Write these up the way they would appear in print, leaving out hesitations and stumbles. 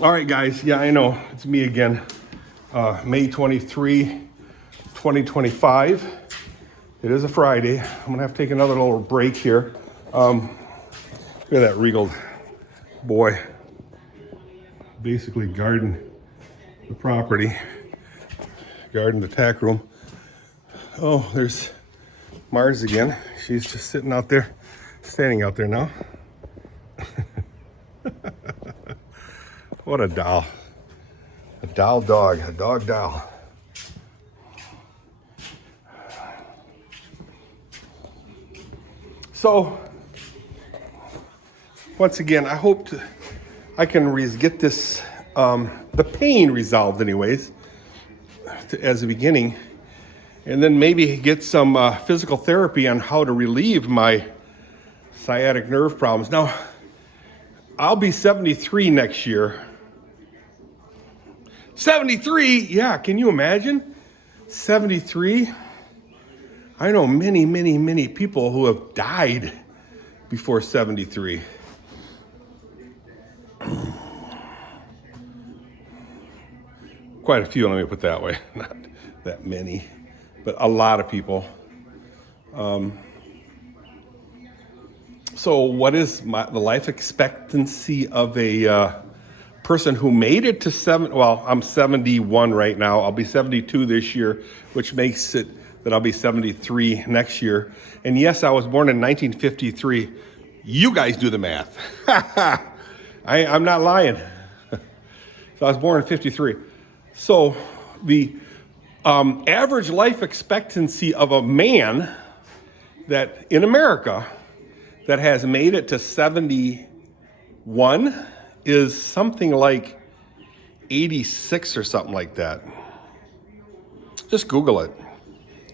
All right, guys. Yeah, I know. It's me again. May 23, 2025. It is a Friday. I'm going to have to take another little break here. Look at that regal boy. Basically guarding the property. Guarding the tack room. Oh, there's Mars again. She's just sitting out there. Standing out there now. What a doll. A doll dog. A dog doll. So, once again, I hope I can get this, the pain resolved anyways, as a beginning, and then maybe get some physical therapy on how to relieve my sciatic nerve problems. Now, I'll be 73 next year. 73? Yeah, can you imagine? 73? I know many, many, many people who have died before 73. Quite a few, let me put it that way. Not that many, but a lot of people. So what is the life expectancy of a person who made it to well, I'm 71 right now. I'll be 72 this year, which makes it that I'll be 73 next year. And yes, I was born in 1953. You guys do the math. I'm not lying. So I was born in 53. So the average life expectancy of a man that in America that has made it to 71 is something like 86 or something like that. Just Google it.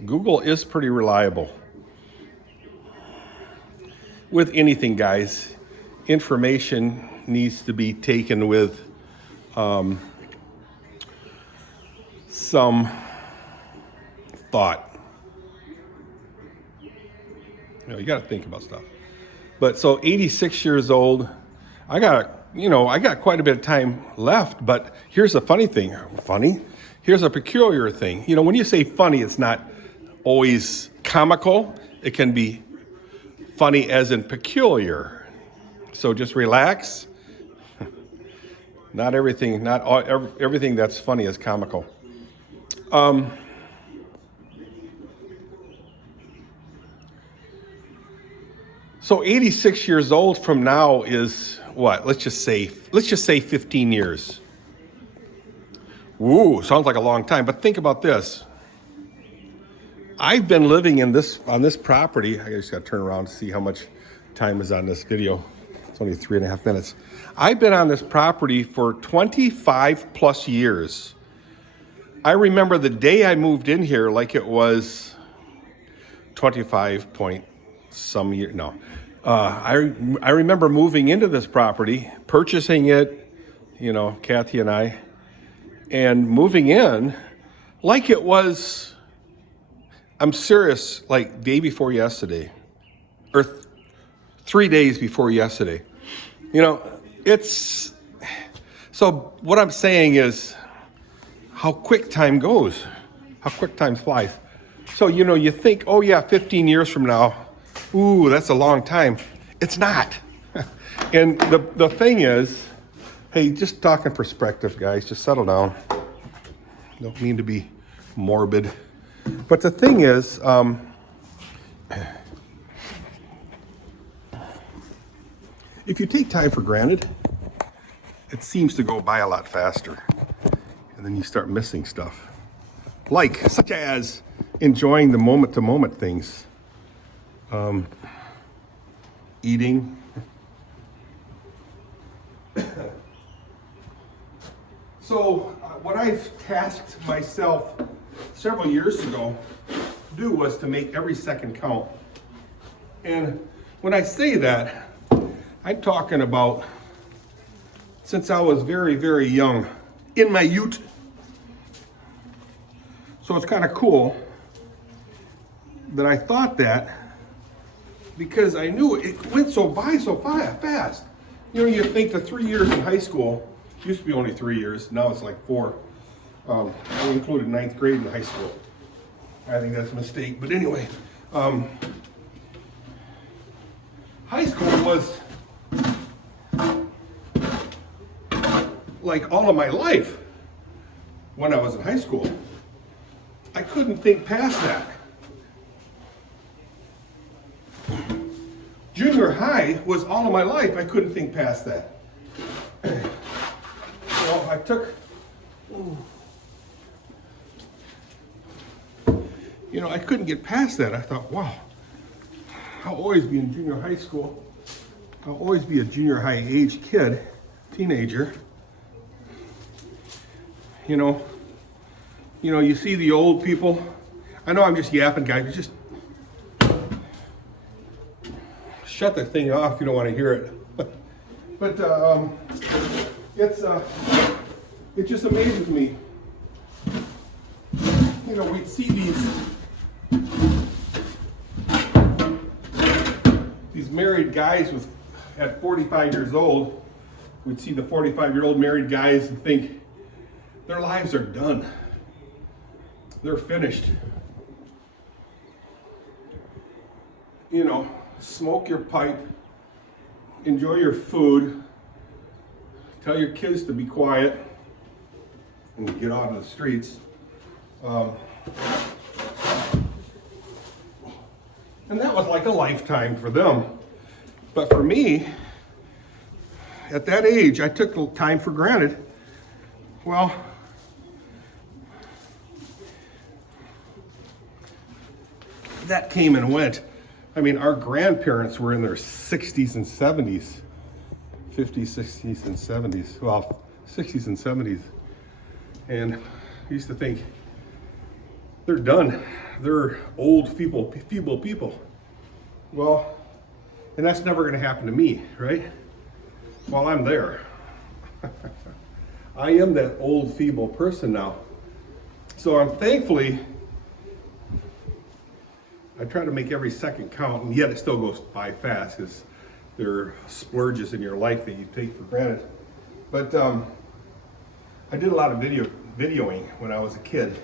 Google is pretty reliable. With anything, guys, information needs to be taken with some thought. You got to think about stuff. But so 86 years old, I got quite a bit of time left, but here's a funny thing. Here's a peculiar thing. When you say funny, it's not always comical. It can be funny as in peculiar. So just relax. Not everything that's funny is comical. So 86 years old from now is what? Let's just say 15 years. Ooh, sounds like a long time, but think about this. I've been living on this property. I just got to turn around to see how much time is on this video. It's only 3.5 minutes. I've been on this property for 25 plus years. I remember the day I moved in here like it was 25 point some year. No. I remember moving into this property, purchasing it, Kathy and I, and moving in like it was, I'm serious, like day before yesterday, or 3 days before yesterday. So what I'm saying is how quick time goes, how quick time flies. So, you think, oh yeah, 15 years from now, ooh, that's a long time. It's not. And the thing is, hey, just talking perspective, guys, just settle down. Don't mean to be morbid. But the thing is, if you take time for granted, it seems to go by a lot faster. And then you start missing stuff. Such as enjoying the moment-to-moment things. Eating. So what I've tasked myself several years ago to do was to make every second count. And when I say that, I'm talking about since I was very, very young, in my youth. So it's kind of cool that I thought that because I knew it went so fast. You think the 3 years in high school Used to be only 3 years, now it's like 4. I included 9th grade in high school. I think that's a mistake, but anyway. High school was like all of my life when I was in high school. I couldn't think past that. Junior high was all of my life. I couldn't think past that. So I took, you know, I couldn't get past that. I thought, wow, I'll always be in junior high school. I'll always be a junior high age kid, teenager. You know, you see the old people. I know I'm just yapping, guys, but just shut the thing off if you don't want to hear it. But it just amazes me. You know, we'd see these married guys at 45 years old. We'd see the 45-year-old married guys and think their lives are done. They're finished. You know, smoke your pipe, enjoy your food, tell your kids to be quiet and get out of the streets. And that was like a lifetime for them. But for me, at that age, I took time for granted. Well, that came and went. I mean, our grandparents were in their 60s and 70s, 50s, 60s, and 70s. Well, 60s and 70s. And I used to think, they're done. They're old, feeble people. Well, and that's never going to happen to me, right? Well, I'm there. I am that old, feeble person now. So I'm thankfully, I try to make every second count, and yet it still goes by fast because there are splurges in your life that you take for granted. But I did a lot of videoing when I was a kid.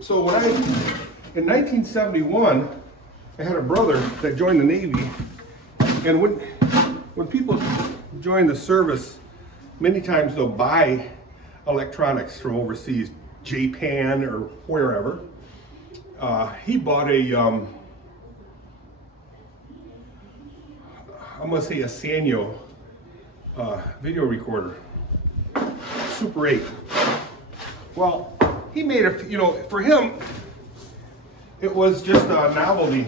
So in 1971, I had a brother that joined the Navy, and when people join the service, many times they'll buy electronics from overseas, Japan or wherever. He bought I'm gonna say a Sanyo video recorder, Super 8. Well, he made for him, it was just a novelty.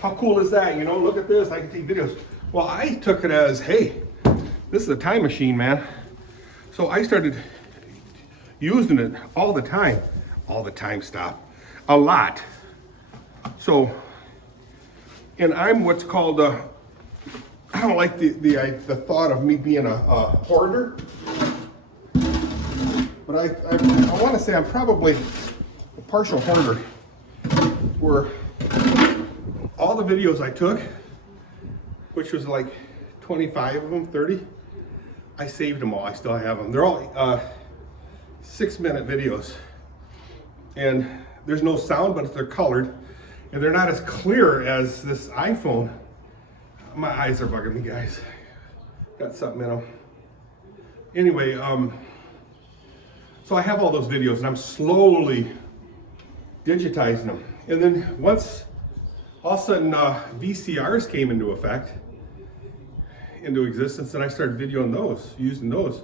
How cool is that? Look at this, I can take videos. Well, I took it as, hey, this is a time machine, man. So I started using it all the time. Stop. A lot. So, and I'm what's called I don't like the thought of me being a hoarder. But I want to say I'm probably a partial hoarder, where all the videos I took, which was like 25 of them, 30, I saved them all. I still have them. They're all 6-minute videos. And there's no sound, but they're colored. And they're not as clear as this iPhone. My eyes are bugging me, guys. Got something in them. Anyway, so I have all those videos and I'm slowly digitizing them. And then once all of a sudden VCRs came into existence, and I started videoing those, using those.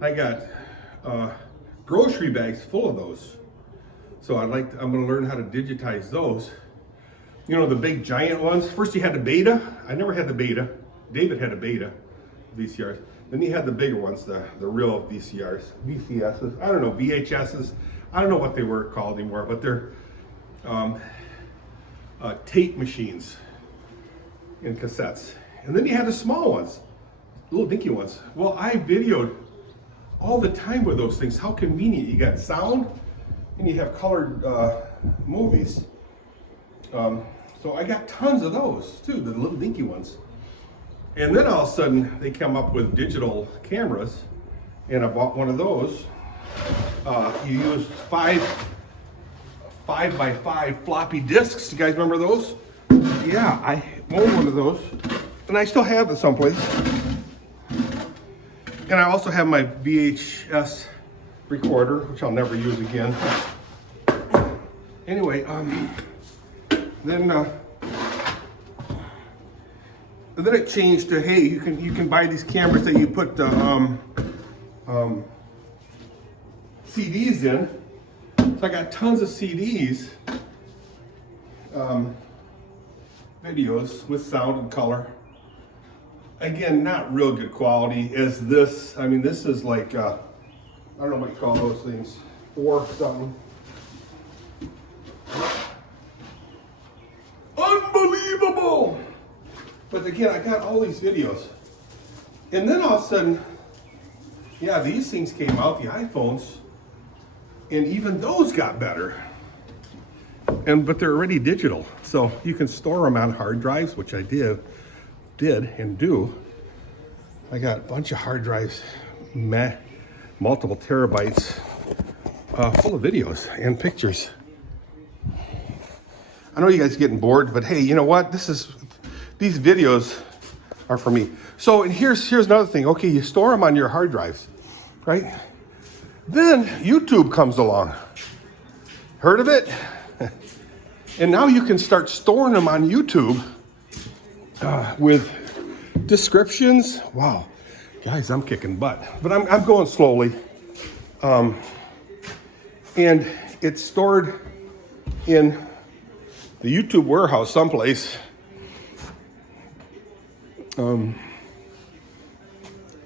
I got grocery bags full of those. So I'm gonna learn how to digitize those. The big giant ones. First you had the beta. I never had the beta. David had a beta, VCRs. Then you had the bigger ones, the real VCRs, VCSs. I don't know, VHSs. I don't know what they were called anymore, but they're tape machines and cassettes. And then you had the small ones, little dinky ones. Well, I videoed all the time with those things. How convenient. You got sound and you have colored movies. So I got tons of those too, the little dinky ones. And then all of a sudden they come up with digital cameras, and I bought one of those. You use five by five floppy disks. You guys remember those? Yeah, I own one of those, and I still have it someplace. And I also have my VHS recorder, which I'll never use again. Anyway, then it changed to, hey, you can buy these cameras that you put CDs in. So I got tons of CDs, videos with sound and color. Again, not real good quality as this. I mean, this is like, I don't know what you call those things, 4 something. Unbelievable! But again, I got all these videos. And then all of a sudden, yeah, these things came out, the iPhones, and even those got better. But they're already digital, so you can store them on hard drives, which I did and do. I got a bunch of hard drives, multiple terabytes, full of videos and pictures. I know you guys are getting bored, but hey, you know what? These videos are for me. So, and here's another thing. Okay, you store them on your hard drives, right? Then YouTube comes along. Heard of it? And now you can start storing them on YouTube with descriptions. Wow, guys, I'm kicking butt, but I'm going slowly. And it's stored in the YouTube warehouse someplace. And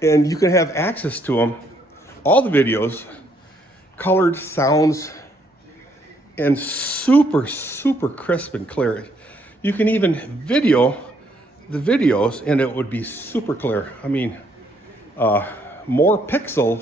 you can have access to them, all the videos, colored sounds, and super, super crisp and clear. You can even video the videos and it would be super clear. I mean, more pixel